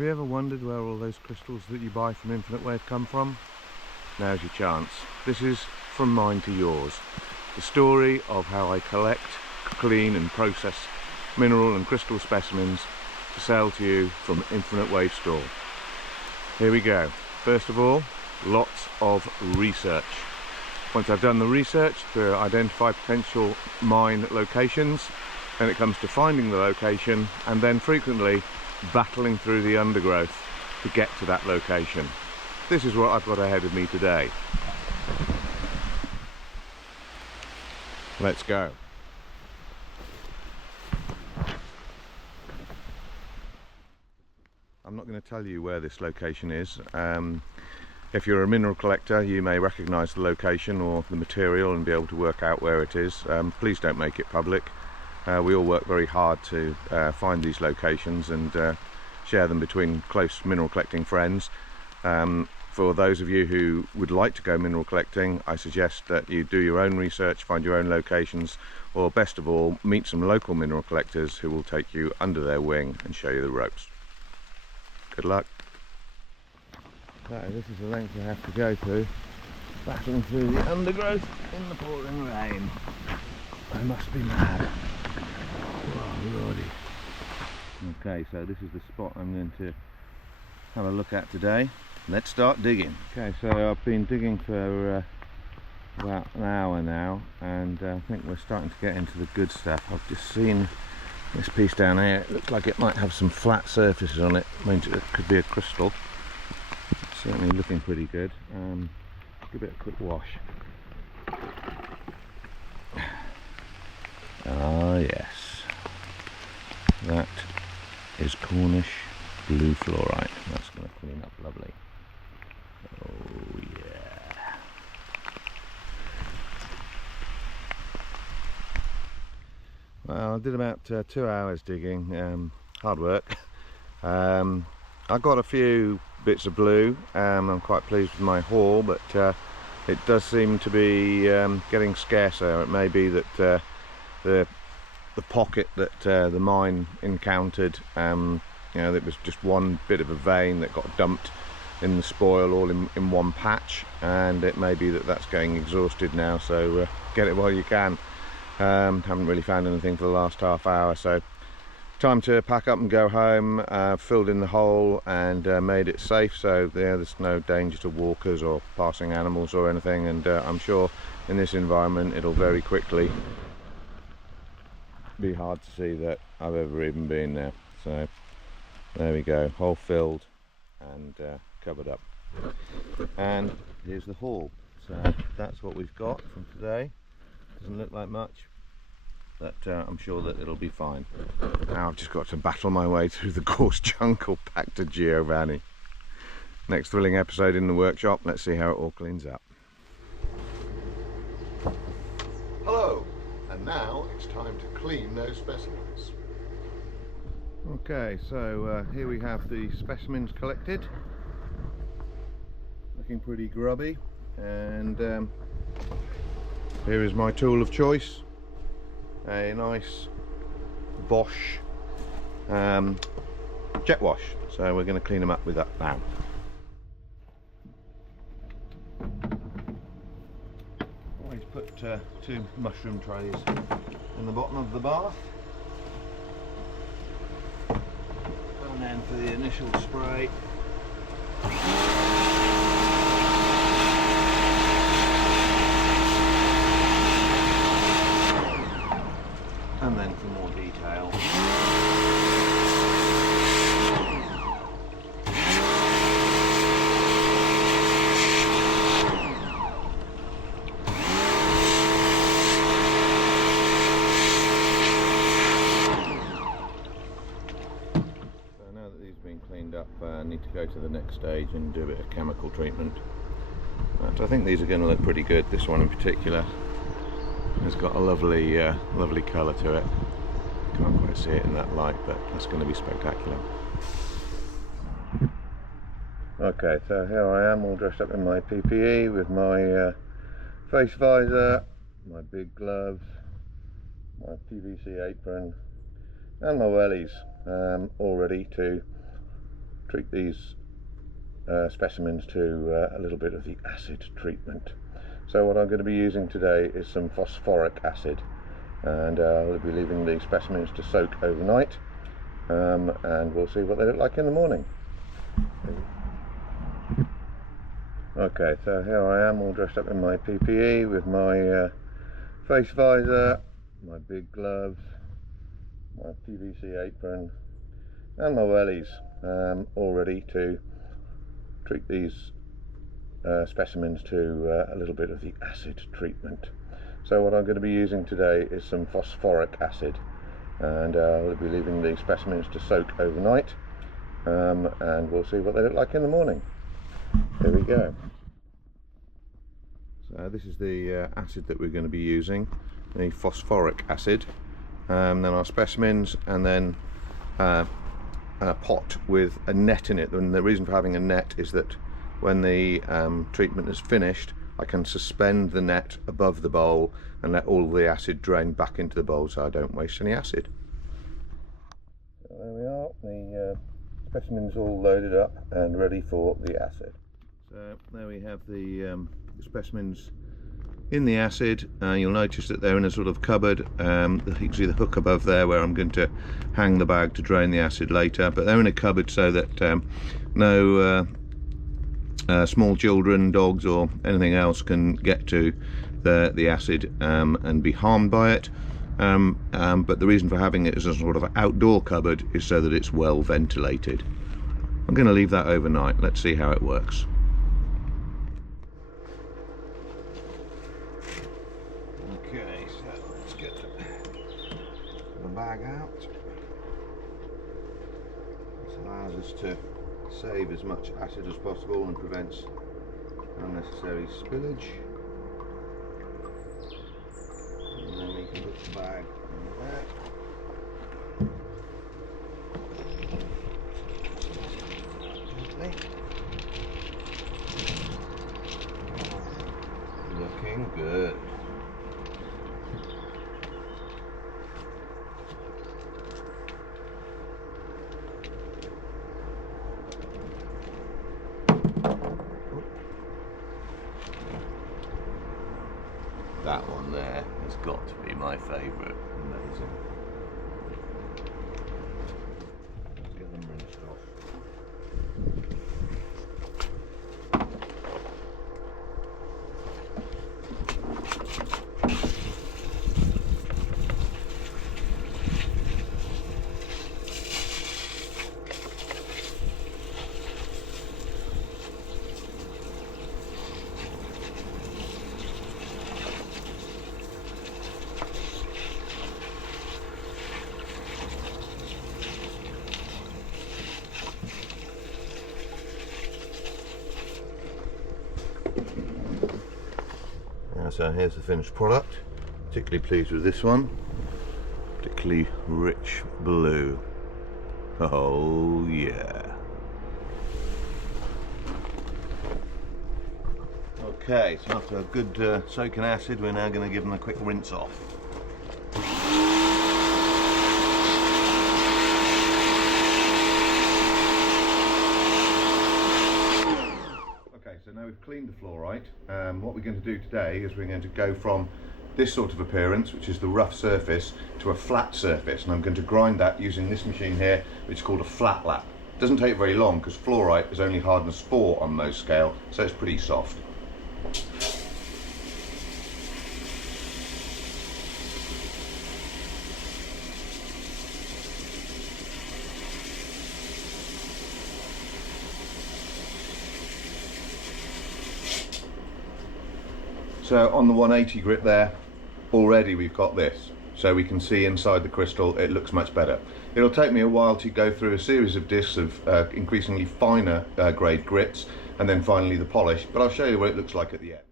Have you ever wondered where all those crystals that you buy from Infinite Wave come from? Now's your chance. This is from mine to yours. The story of how I collect, clean and process mineral and crystal specimens to sell to you from Infinite Wave store. Here we go. First of all, lots of research. Once I've done the research to identify potential mine locations, then it comes to finding the location and then frequently battling through the undergrowth to get to that location. This is what I've got ahead of me today. Let's go. I'm not going to tell you where this location is. If you're a mineral collector, you may recognise the location or the material and be able to work out where it is. Please don't make it public. We all work very hard to find these locations and share them between close mineral collecting friends. For those of you who would like to go mineral collecting, I suggest that you do your own research, find your own locations, or best of all, meet some local mineral collectors who will take you under their wing and show you the ropes. Good luck. So this is the length I have to go through, battling through the undergrowth in the pouring rain. I must be mad. Oh, lordy. Okay, so this is the spot I'm going to have a look at today. Let's start digging. Okay, so I've been digging for about an hour now, and I think we're starting to get into the good stuff. I've just seen this piece down here. It looks like it might have some flat surfaces on it. Means it could be a crystal. It's certainly looking pretty good. Give it a quick wash. Ah yes, that is Cornish blue fluorite. That's going to clean up lovely. Oh yeah. Well, I did about 2 hours digging, hard work. I got a few bits of blue. I'm quite pleased with my haul, but it does seem to be getting scarcer. It may be that the pocket that the mine encountered, you know, it was just one bit of a vein that got dumped in the spoil all in one patch, and it may be that that's getting exhausted now, so get it while you can. Haven't really found anything for the last half hour, so time to pack up and go home. Filled in the hole and made it safe, so there's no danger to walkers or passing animals or anything, and I'm sure in this environment it'll very quickly be hard to see that I've ever even been there. So there we go, hole filled and covered up, and here's the haul. So that's what we've got from today. Doesn't look like much, but I'm sure that it'll be fine. Now I've just got to battle my way through the coarse jungle back to Giovanni. Next thrilling episode in the workshop. Let's see how it all cleans up. Hello, and now it's time to clean those specimens. Okay, so here we have the specimens collected, looking pretty grubby, and here is my tool of choice, a nice Bosch jet wash. So we're going to clean them up with that now. Always put 2 mushroom trays in the bottom of the bath. And then for the initial spray, and then for more detail, cleaned up. I need to go to the next stage and do a bit of chemical treatment. But I think these are going to look pretty good. This one in particular has got a lovely lovely colour to it. Can't quite see it in that light, but that's going to be spectacular. Okay, so here I am all dressed up in my PPE with my face visor, my big gloves, my PVC apron and my wellies, all ready to treat these specimens to a little bit of the acid treatment. So what I'm going to be using today is some phosphoric acid, and I'll be leaving the specimens to soak overnight, and we'll see what they look like in the morning. Okay, so here I am, all dressed up in my PPE with my face visor, my big gloves, my PVC apron and my wellies, all ready to treat these specimens to a little bit of the acid treatment. So what I'm going to be using today is some phosphoric acid, and I'll be leaving the specimens to soak overnight, and we'll see what they look like in the morning. Here we go. So this is the acid that we're going to be using, the phosphoric acid, then our specimens, and then a pot with a net in it. And the reason for having a net is that when the treatment is finished, I can suspend the net above the bowl and let all the acid drain back into the bowl so I don't waste any acid. So there we are, the specimens all loaded up and ready for the acid. So there we have the specimens in the acid. You'll notice that they're in a sort of cupboard. You can see the hook above there where I'm going to hang the bag to drain the acid later, but they're in a cupboard so that no small children, dogs or anything else can get to the acid and be harmed by it. But the reason for having it as a sort of outdoor cupboard is so that it's well ventilated. I'm going to leave that overnight. Let's see how it works. Okay, so let's get the bag out. This allows us to save as much acid as possible and prevents unnecessary spillage. And then we can put the bag in there. Looking good. That one there has got to be my favourite. Amazing. Let's get them rinsed off. So here's the finished product. Particularly pleased with this one. Particularly rich blue. Oh yeah. Okay, so after a good soak in acid, we're now going to give them a quick rinse off. So now we've cleaned the fluorite, what we're going to do today is we're going to go from this sort of appearance, which is the rough surface, to a flat surface, and I'm going to grind that using this machine here, which is called a flat lap. It doesn't take very long because fluorite is only hardness 4 on Mohs scale, so it's pretty soft. So on the 180 grit there, already we've got this. So we can see inside the crystal, it looks much better. It'll take me a while to go through a series of discs of increasingly finer grade grits, and then finally the polish, but I'll show you what it looks like at the end.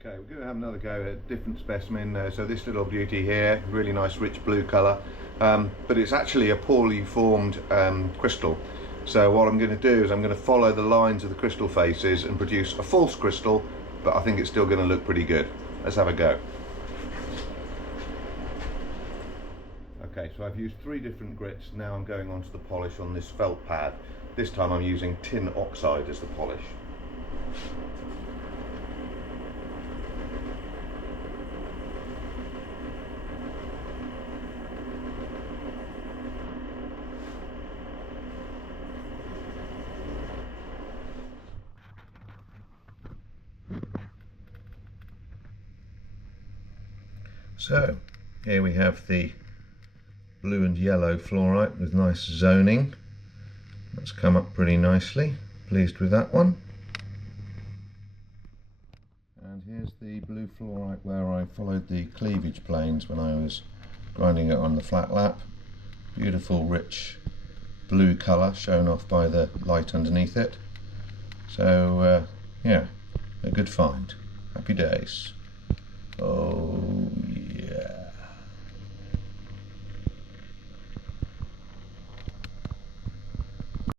Okay, we're going to have another go at a different specimen. So this little beauty here, really nice rich blue colour, but it's actually a poorly formed crystal. So what I'm going to do is I'm going to follow the lines of the crystal faces and produce a false crystal, but I think it's still going to look pretty good. Let's have a go. Okay, so I've used 3 different grits. Now I'm going on to the polish on this felt pad. This time I'm using tin oxide as the polish. So here we have the blue and yellow fluorite with nice zoning. That's come up pretty nicely. Pleased with that one. And here's the blue fluorite where I followed the cleavage planes when I was grinding it on the flat lap. Beautiful rich blue colour shown off by the light underneath it. So yeah, a good find. Happy days. Oh.